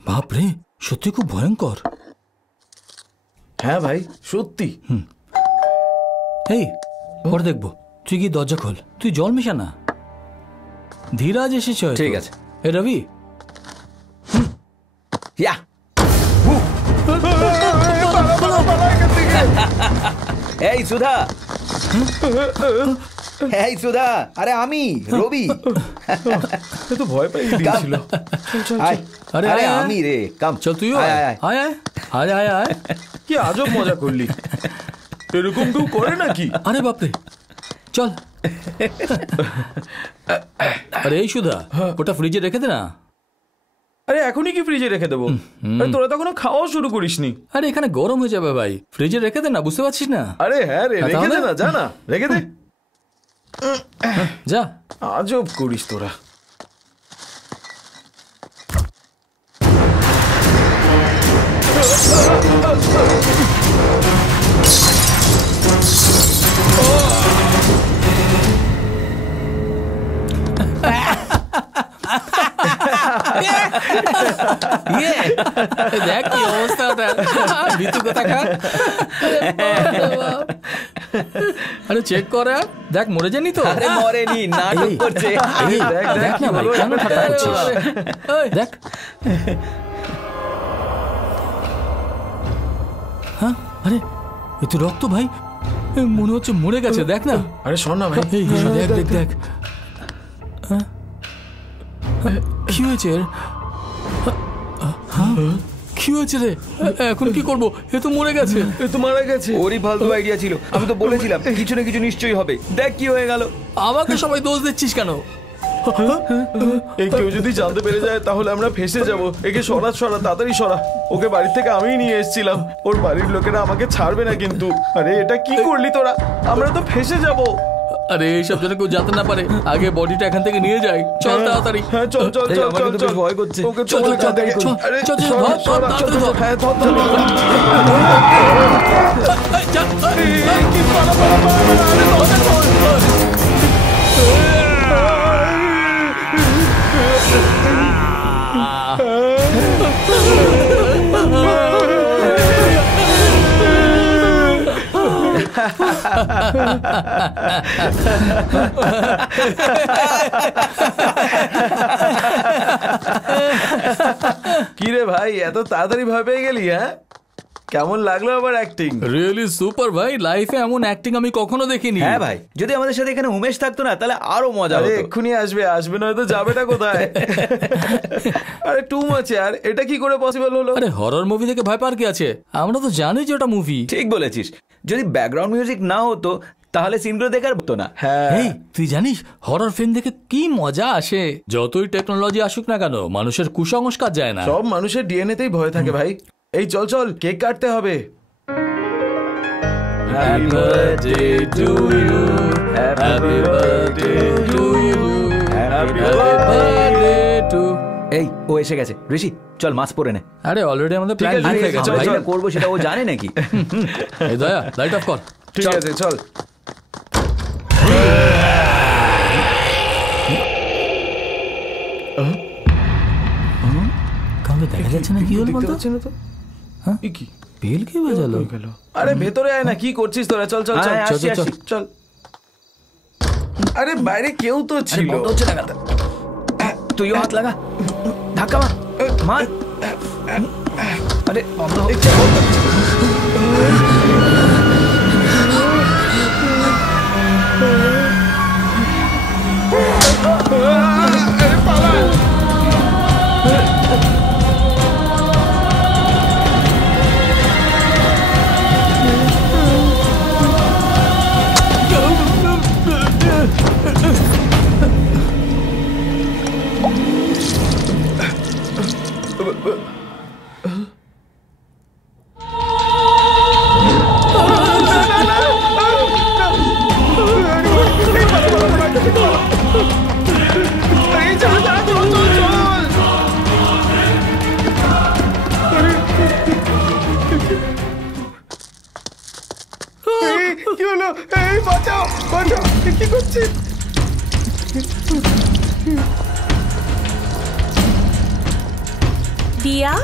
বাপরে, সত্যি খুব ভয়ঙ্কর। হ্যাঁ ভাই, সত্যি। এই পরে দেখবো, তুই কি দরজা খোল, তুই জল মেশা না। ধীরাজ এসেছে। ঠিক আছে। এ রবি, এই সুধা, এই সুধা, আরে আমি রবি। তো ভয় পাই দিয়েছিল। আরে আমি রে, কাম চল তুইও আয় আয় আয় আয় আয় আয়। কি আজব মজা করলি, এরকম কেউ করে নাকি? আরে বাপরে, চল। আরে এই সুধা, ওটা ফ্রিজে রেখে দে না। আরে এখনই কি ফ্রিজে রেখে দেবো? তোরা তো এখনো খাওয়া শুরু করিসনি। আরে এখানে গরম হয়ে যাবে ভাই, ফ্রিজে রেখে দে না, বুঝতে পারছিস না? আরে হ্যাঁ রে, রেখে দে না, যা না, রেখে দে। যা, আজব করিস তোরা। দেখ কি অবস্থা, ভিতু কোথাকার। আরে চেক করে দেখ, মরে যায়নি তো? আরে মরেনি, নাটক করছে। দেখ না ভাই, কেন ঠাট্টা করছিস? দেখ, হ্যাঁ, আরে এ তো রক্ত ভাই, মনে হচ্ছে মরে গেছে। দেখ না। আরে শোন না ভাই, দেখ দেখ দেখ, কি হয়েছে? কি হয়েছে রে? এখন কি করবো? এ তো মরে গেছে। এ তো মারা গেছে। ওরই ফালতু আইডিয়া ছিল, আমি তো বলেছিলাম কিছু না কিছু নিশ্চয়ই হবে। দেখ কি হয়ে গেল। আমাকে সবাই দোষ দিচ্ছিস কেন? এই কেউ যদি জানতে পেরে যায় তাহলে আমরা ফেসে যাব। একে সরা, তাড়াতাড়ি সরা। ওকে বাড়ি থেকে আমিই নিয়ে এসেছিলাম, ওর বাড়ির লোকেরা আমাকে ছাড়বে না কিন্তু। আরে এটা কি করলি তোরা, আমরা তো ফেসে যাব। আরে এইসব যেন কেউ জানতে না পারে, আগে বডিটা এখান থেকে নিয়ে যাই। চল তাড়াতাড়ি। হ্যাঁ চল চল চল চল চল, ভয় করছে। ওকে চল চল চল চল। আরে চল চল, ধর ধর ধর। হ্যাঁ ধর ধর। কি পালা পালা কি রে ভাই, এত তাড়াতাড়ি ভয় পেয়ে গেলি? হ্যাঁ, কেমন লাগলো আবার অ্যাক্টিং? রিয়েলি সুপার ভাই, লাইফে এমন অ্যাক্টিং আমি কখনো দেখিনি। হ্যাঁ ভাই, যদি আমাদের সাথে এখানে উমেশ থাকতো না তাহলে আরো মজা হতো। এক্ষুনি আসবে, আসবে না তো যাবেটা কোথায়? আরে টু মাচ यार, এটা কি করে পসিবল হলো? আরে হরর মুভি থেকে ভয় পাওয়ার কি আছে? আমরা তো জানি যে ওটা মুভি। ঠিক বলেছিস, যদি ব্যাকগ্রাউন্ড মিউজিক না হতো তাহলে সিনগুলো দেখার হতো না। হ্যাঁ, এই তুই জানিস হরর ফিল্ম দেখে কি মজা আসে? যতই টেকনোলজি আসুক না কেন, মানুষের কুসংস্কার যায় না। সব মানুষের ডিএনএ তেই ভয় থাকে ভাই। এই চল চল, কেক কাটতে হবে। Happy birthday to you, happy birthday to you, happy birthday to। এই ও এসে গেছে, ঋষি চল মাস্ক পরে নে। আরে অলরেডি আমাদের প্ল্যান ঠিক আছে, হয়ে গেছে চল, ভাই। যেটা করবো সেটা ও জানে নাকি? এই দয়া, লাইট অফ কর। ঠিক আছে চল। কাউকে দেখা যাচ্ছে না, কি হলো দেখতে বলতো? পাচ্ছি না তো। হ্যাঁ? এ কি বেল কে বাজালো? আরে ভেতরে আয় না, কি করছিস তোরা? চল চল চল আয়, চল আসি, চল আসি। চল। আরে বাইরে কেউ তো ছিল। বন্ধ হচ্ছে না কেন? তুইও হাত লাগা, ধাক্কা মার, মার। আরে বন্ধ হচ্ছে। বাঁচাও, এ কি করছিস? দিয়া,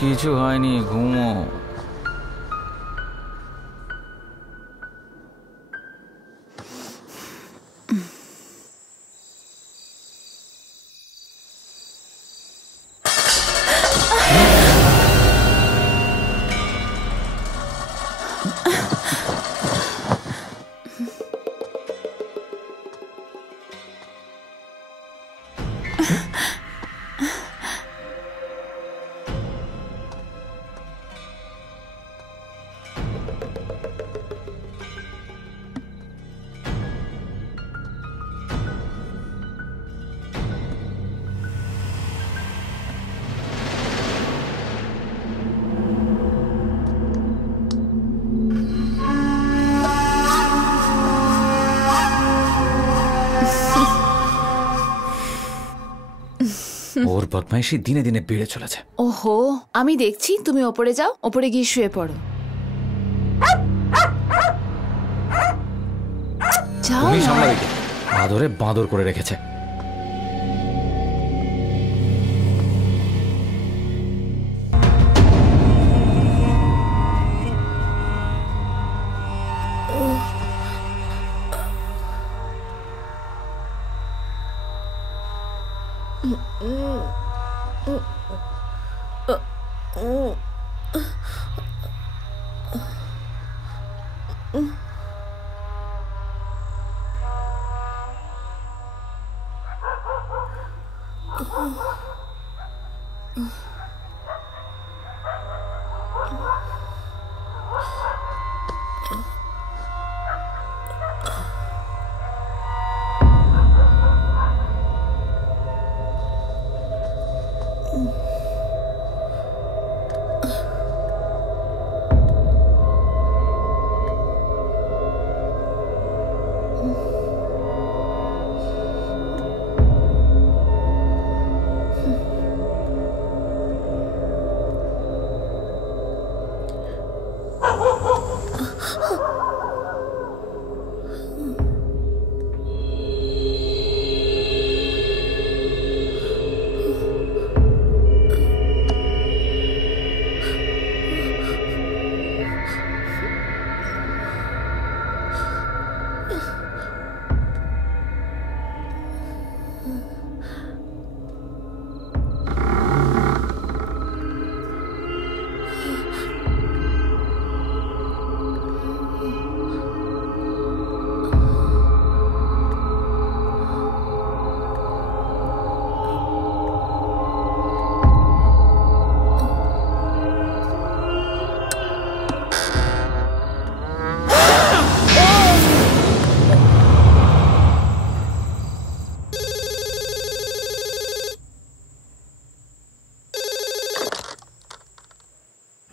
কিছু হয়নি, ঘুমো। ওর বদমাইশি দিনে দিনে বেড়ে চলেছে। ওহো, আমি দেখছি তুমি ওপরে যাও, ওপরে গিয়ে শুয়ে পড়ো। যাও তুমি না। সামলাবে কি? আদরে বাঁদর করে রেখেছে।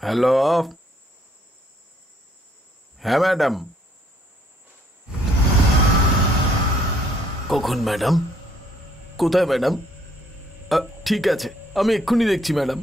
হ্যালো, হ্যাঁ ম্যাডাম। কখন ম্যাডাম? কোথায় ম্যাডাম? ঠিক আছে, আমি এক্ষুনি দেখছি ম্যাডাম।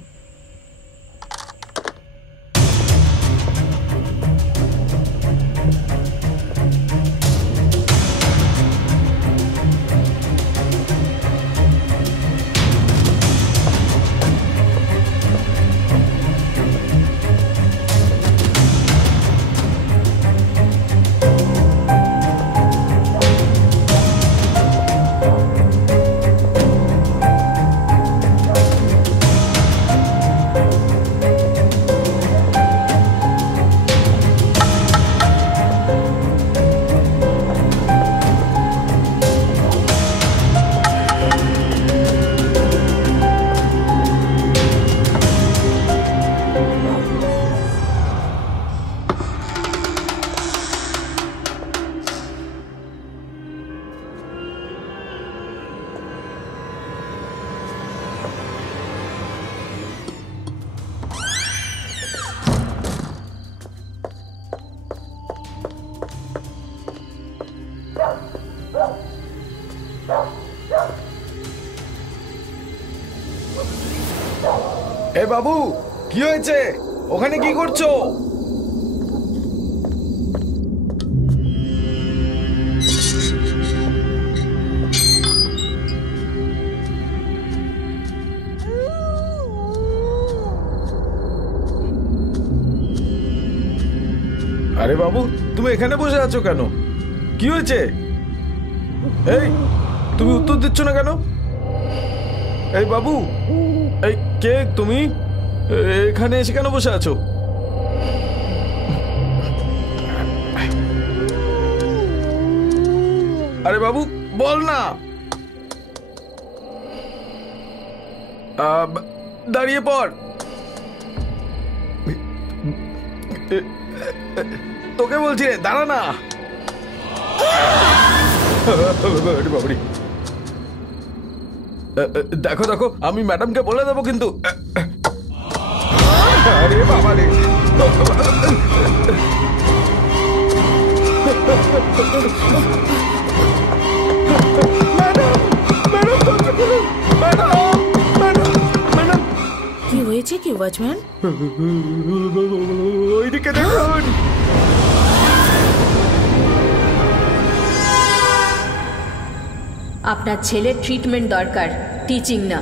এ বাবু, কি হয়েছে? ওখানে কি করছো? আরে বাবু, তুমি এখানে বসে আছো কেন? কি হয়েছে? এই, তুমি উত্তর দিচ্ছ না কেন? এই বাবু, এই কে তুমি? এখানে এসে কেন বসে আছো? আরে বাবু, বল না। দাঁড়িয়ে পড়। তোকে বলছি রে, দাঁড়া না। বাবরি, দেখো দেখো, আমি ম্যাডামকে বলে দেবো কিন্তু। আরে বাবা রে, কি হয়েছে কি ওয়াচম্যান? ওইদিকে দেখুন। আপনার ছেলের ট্রিটমেন্ট দরকার, টিচিং না।